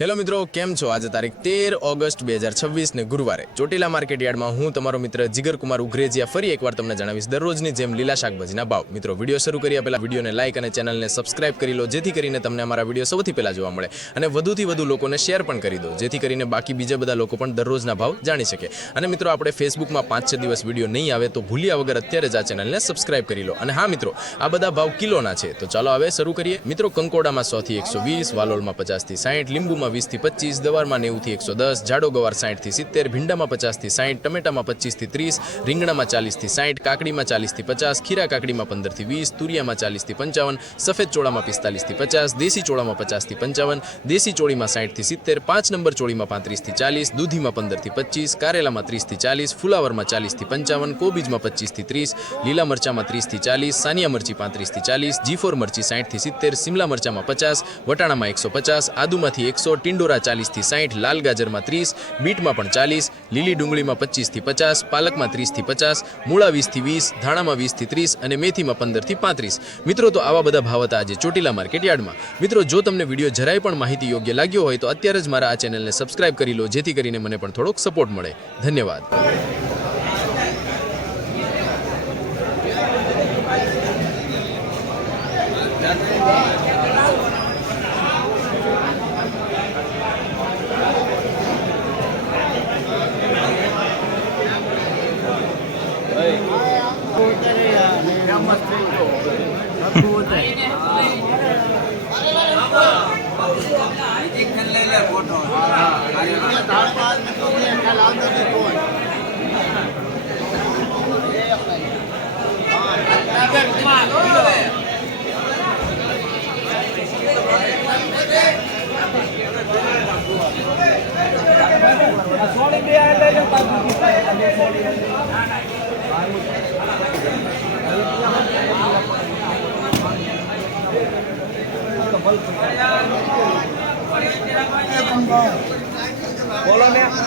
Hello મિત્રો, કેમ છો? આજે તારીખ 13 ઓગસ્ટ 2026 ને ગુરુવારે ચોટીલા માર્કેટ યાર્ડમાં હું તમારો મિત્ર જીગરકુમાર ઉઘરેજીયા ફરી એકવાર તમને જણાવીશ દરરોજની જેમ લીલા શાકભાજીના ભાવ. મિત્રો, વિડીયો શરૂ કર્યા પહેલા વિડીયોને લાઇક અને ચેનલને સબસ્ક્રાઇબ કરી લો, જેથી કરીને તમને અમારા વિડીયો સૌથી પહેલા જોવા મળે અને વધુથી વધુ લોકોને શેર પણ કરી દો, જેથી કરીને બાકી બીજા બધા લોકો પણ દરરોજના ભાવ જાણી શકે. અને મિત્રો, આપણે ફેસબુકમાં 5-6 દિવસ વિડીયો નહીં આવે તો ભૂલ્યા વગર અત્યારે જ આ ચેનલને સબસ્ક્રાઇબ કરી લો. અને હા મિત્રો, આ બધા ભાવ કિલોના છે, તો ચાલો હવે શરૂ કરીએ. મિત્રો, કંકોડામાં 100 થી 120, વાલોલમાં 50 થી 60, લીંબુમાં 20 થી 25, ગવારમાં 90 થી 110, જાડો ગવાર 60 થી 70, ભીંડામાં 50 થી 60, ટમેટામાં 25 થી 30, રીંગણામાં 40 થી 60, કાકડીમાં 40 થી 50, ખીરા કાકડીમાં 15 થી 20, તુરિયામાં 40 થી 55, સફેદ ચોળામાં 45 થી 50, દેશી ચોળામાં 50 થી 55, દેશી ચોળીમાં 60 થી 70, 5 નંબર ચોળીમાં 35 થી 40, દૂધીમાં 15 થી 25, કારેલામાં 30 થી 40, ફુલાવરમાં 40 થી 55, કોબીજમાં 25 થી 30, લીલા મરચામાં 30 થી 40, સાનિયા મરચી 35 થી 40, G4 મરચી 60 થી 70, શિમલા મરચામાં 50, વટાણામાં 150, આદુમાંથી 100, ટિંડોરા 40 થી 60, લાલ ગાજરમાં 30, બીટમાં પણ 40, લીલી ડુંગળીમાં 25 થી 50, પાલકમાં 30 થી 50, મૂળા 20 થી 20, ધાણામાં 20 થી 30 અને મેથીમાં 15 થી 35. મિત્રો, તો આવા બધા ભાવ હતા આજે ચોટીલા માર્કેટ યાર્ડમાં. મિત્રો, જો તમને વિડીયો જરાય પણ માહિતી યોગ્ય લાગ્યો હોય તો અત્યારે જ મારા આ ચેનલને સબસ્ક્રાઇબ કરી લો, જેથી કરીને મને પણ થોડોક સપોર્ટ મળે. ધન્યવાદ. બોલો ને.